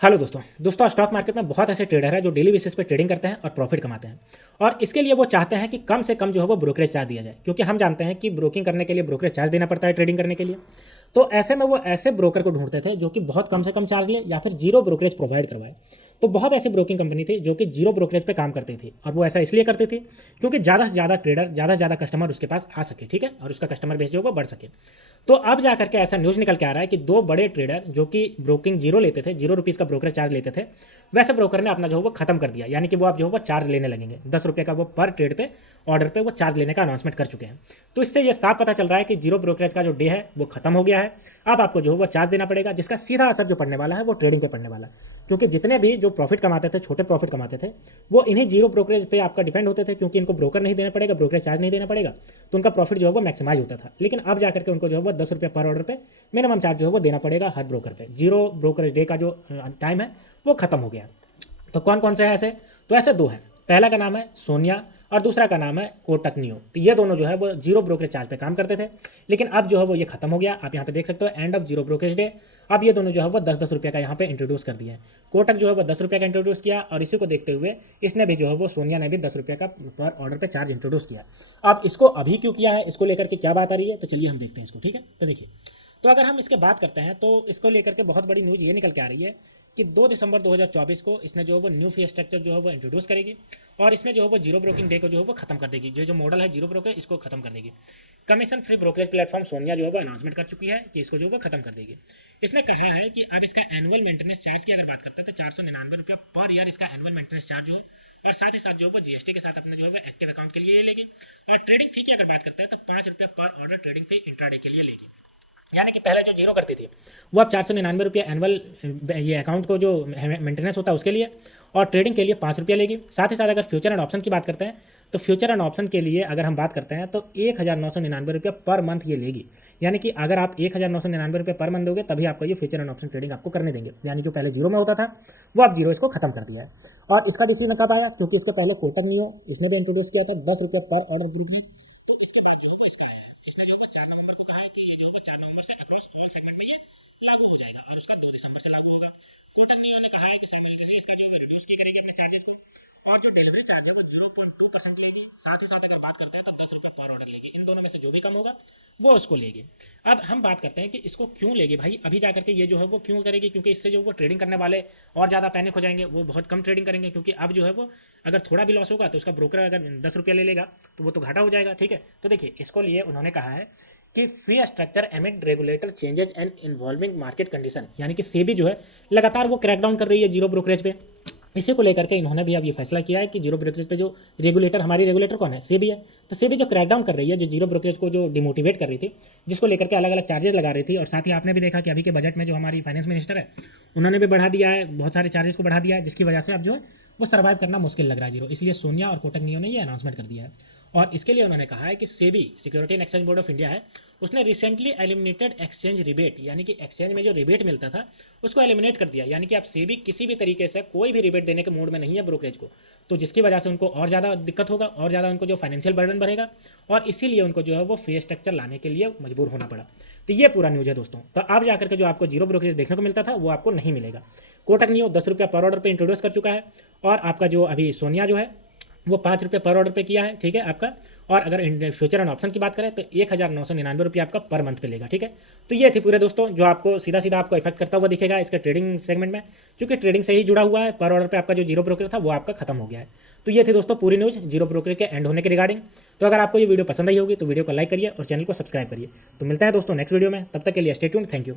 Hello दोस्तों stock market में बहुत ऐसे ट्रेडर हैं जो डेली बेसिस पे ट्रेडिंग करते हैं और प्रॉफिट कमाते हैं। और इसके लिए वो चाहते हैं कि कम से कम जो है वो ब्रोकरेज चार्ज दिया जाए, क्योंकि हम जानते हैं कि ब्रोकिंग करने के लिए ब्रोकरेज चार्ज देना पड़ता है ट्रेडिंग करने के लिए। तो ऐसे में वो ऐसे ब्रोकर को ढूंढते थे जो कि बहुत कम से कम चार्ज ले या फिर जीरो ब्रोकरेज प्रोवाइड करवाए। तो बहुत ऐसी ब्रोकिंग कंपनी थी जो कि जीरो ब्रोकरेज पे काम करती थी, और वो ऐसा इसलिए करती थी क्योंकि ज़्यादा से ज़्यादा ट्रेडर, ज़्यादा से ज़्यादा कस्टमर उसके पास आ सके, ठीक है, और उसका कस्टमर बेस जो है वो बढ़ सके। तो अब जा करके ऐसा न्यूज़ निकल के आ रहा है कि दो बड़े ट्रेडर जो कि ब्रोकिंग जीरो लेते थे, ₹0 का ब्रोकर चार्ज लेते थे, वैसे ब्रोकर ने अपना जो है वो खत्म कर दिया। यानी कि वो अब जो है वो चार्ज लेने लगेंगे, ₹10 का वो पर ट्रेड पे ऑर्डर पे वो चार्ज लेने का अनाउंसमेंट कर चुके हैं। तो इससे ये साफ पता चल रहा है कि जीरो ब्रोकरेज का जो डे है वो खत्म हो गया है। अब आपको जो है वो चार्ज देना पड़ेगा, जिसका सीधा असर जो पड़ने वाला है वो ट्रेडिंग पे पड़ने वाला है। क्योंकि जितने भी जो प्रॉफिट कमाते थे, छोटे प्रॉफिट कमाते थे, वो इन्हीं जीरो ब्रोकरेज पे आपका डिपेंड होते थे, क्योंकि इनको ब्रोकर नहीं देना पड़ेगा, ब्रोकरेज चार्ज नहीं देना पड़ेगा, तो उनका प्रॉफिट जो है वो मैक्सिमाइज होता था। लेकिन अब जाकर के उनको जो है वो ₹10 पर ऑर्डर पे मिनिमम चार्ज जो है वो देना पड़ेगा हर ब्रोकर पे। जीरो ब्रोकरेज डे का जो टाइम है वो खत्म हो गया। तो कौन कौन से हैं ऐसे? तो ऐसे दो हैं। पहला का नाम है सोनिया और दूसरा का नाम है कोटक नियो। तो ये दोनों जो है वो जीरो ब्रोकरेज चार्ज पे काम करते थे, लेकिन अब जो है वो ये खत्म हो गया। आप यहाँ पे देख सकते हो end of zero brokerage day. अब ये दोनों जो है वो ₹10 का यहाँ पे इंट्रोड्यूस कर दिया है। कोटक जो है वो ₹10 का इंट्रोड्यूस किया, और इसी को देखते हुए इसने भी जो है वो सोनिया ने भी ₹10 का पर ऑर्डर पे चार्ज इंट्रोड्यूस किया। अब इसको अभी क्यों किया है, इसको लेकर के क्या बात आ रही है, तो चलिए हम देखते हैं इसको, ठीक है। तो देखिए, तो अगर हम इसके बात करते हैं तो इसको लेकर के बहुत बड़ी न्यूज़ ये निकल के आ रही है कि 2 दिसंबर 2024 को इसने जो है वो न्यू फी स्ट्रक्चर जो है वो इंट्रोड्यूस करेगी, और इसमें जो है वो जीरो ब्रोकिंग डे को जो है वो खत्म कर देगी। जो मॉडल है जीरो ब्रोकर, इसको खत्म कर देगी। Commission free brokerage platform Sonia जो है वो अनाउंसमेंट कर चुकी है कि इसको जो है वो खत्म कर देगी। इसने कहा है कि अब इसका एनुअल मेंटेनेंस चार्ज की अगर बात करते हैं तो ₹499 पर ईयर इसका एनुअल मेंटेनेंस चार्ज हो, और साथ ही साथ जो है वो जीएसटी के साथ अपने जो है वो एक्टिव अकाउंट के लिए लेगी। और ट्रेडिंग फी की अगर बात करते हैं तो ₹5 पर ऑर्डर ट्रेडिंग फी इंट्राडे के लिए लेगी। यानी कि पहले जो जीरो करती थी वो अब ₹499 एनुअल ये अकाउंट को जो मेंटेनेंस होता है उसके लिए, और ट्रेडिंग के लिए ₹5 लेगी। साथ ही साथ अगर फ्यूचर एंड ऑप्शन की बात करते हैं तो फ्यूचर एंड ऑप्शन के लिए अगर हम बात करते हैं तो ₹1999 पर मंथ ये लेगी। यानी कि अगर आप ₹1999 पर मंथ दोगे तभी आपको ये फ्यूचर एंड ऑप्शन ट्रेडिंग आपको करने देंगे। यानी जो पहले जीरो में होता था वो अब जीरो इसको खत्म कर दिया है। और इसका डिसीजन कब आया, क्योंकि इसके पहले कोटक नहीं है, इसने भी इंट्रोड्यूस किया था ₹10 पर ऑर्डर ब्रोकरेज। तो इसके बाद जो है वो इसका आया है, इसने जो है वो 4 नवंबर को कहा है कि ये जो है वो 4 नवंबर से अक्रॉस ऑल सेगमेंट में ये लागू हो जाएगा, और उसका 2 दिसंबर से लागू होगा। कोटक नियो ने कहा है कि साइमल्टेनियसली इसका जो रिड्यूस की करेगी अपने चार्जेस को, और जो डिलीवरी चार्ज है वो 0.2% लेगी। साथ ही साथ अगर बात करते हैं तो ₹10 पर ऑर्डर लेगी। इन दोनों में से जो भी कम होगा वो उसको लेगी। अब हम बात करते हैं कि इसको क्यों लेगी भाई, अभी जा करके ये जो है वो क्यों करेगी, क्योंकि इससे जो वो ट्रेडिंग करने वाले और ज़्यादा पैनिक हो जाएंगे, वो बहुत कम ट्रेडिंग करेंगे। क्योंकि अब जो है वो अगर थोड़ा भी लॉस होगा तो उसका ब्रोकर अगर ₹10 ले लेगा तो वो तो घाटा हो जाएगा, ठीक है। तो देखिए, इसको लिए उन्होंने कहा है कि fee structure एमिड regulator changes and involving market condition, यानी कि सेबी जो है लगातार वो क्रैकडाउन कर रही है जीरो ब्रोकरेज पे। इसी को लेकर के इन्होंने भी अब ये फैसला किया है कि जीरो ब्रोकरेज पे जो रेगुलेटर, हमारी रेगुलेटर कौन है, सेबी है। तो सेबी जो क्रैकडाउन कर रही है, जो जीरो ब्रोकरेज को जो डिमोटिवेट कर रही थी, जिसको लेकर के अलग अलग चार्जेस लगा रही थी। और साथ ही आपने भी देखा कि अभी के बजट में जो हमारी फाइनेंस मिनिस्टर है उन्होंने भी बढ़ा दिया है, बहुत सारे चार्जेस को बढ़ा दिया है, जिसकी वजह से अब जो है वो सर्वाइव करना मुश्किल लग रहा है जीरो। इसलिए सोनिया और कोटक नियो ने ये अनाउंसमेंट कर दिया है। और इसके लिए उन्होंने कहा है कि SEBI, security and exchange board of India है, उसने रिसेंटली एलिमिनेटेड एक्सचेंज रिबेट, यानी कि एक्सचेंज में जो रिबेट मिलता था उसको एलिमिनेट कर दिया। यानी कि अब सेबी किसी भी तरीके से कोई भी रिबेट देने के मूड में नहीं है ब्रोकरेज को, तो जिसकी वजह से उनको और ज़्यादा दिक्कत होगा, और ज़्यादा उनको जो फाइनेंशियल बर्डन बढ़ेगा, और इसीलिए उनको जो है वो फी स्ट्रक्चर लाने के लिए मजबूर होना पड़ा। तो ये पूरा न्यूज़ है दोस्तों। तो अब जाकर के जो आपको जीरो ब्रोकरेज देखने को मिलता था वो आपको नहीं मिलेगा। कोटक नियो ₹10 पर ऑर्डर पर इंट्रोड्यूस कर चुका है, और आपका जो अभी सोनिया जो है वो ₹5 पर ऑर्डर पे किया है, ठीक है आपका। और अगर फ्यूचर एंड ऑप्शन की बात करें तो ₹1999 आपका पर मंथ पे लेगा, ठीक है। तो ये थी पूरे दोस्तों जो आपको सीधा सीधा आपको इफेक्ट करता हुआ दिखेगा इसके ट्रेडिंग सेगमेंट में, क्योंकि ट्रेडिंग से ही जुड़ा हुआ है। पर ऑर्डर पे आपका जो जीरो ब्रोकर था वो आपका खत्म हो गया है। तो ये थी दोस्तों पूरी न्यूज़ जीरो ब्रोकर के एंड होने के रिगार्डिंग। तो अगर आपको ये वीडियो पसंद आई होगी तो वीडियो को लाइक करिए और चैनल को सब्सक्राइब करिए। तो मिलते हैं दोस्तों नेक्स्ट वीडियो में, तब तक के लिए स्टे ट्यून्ड, थैंक यू।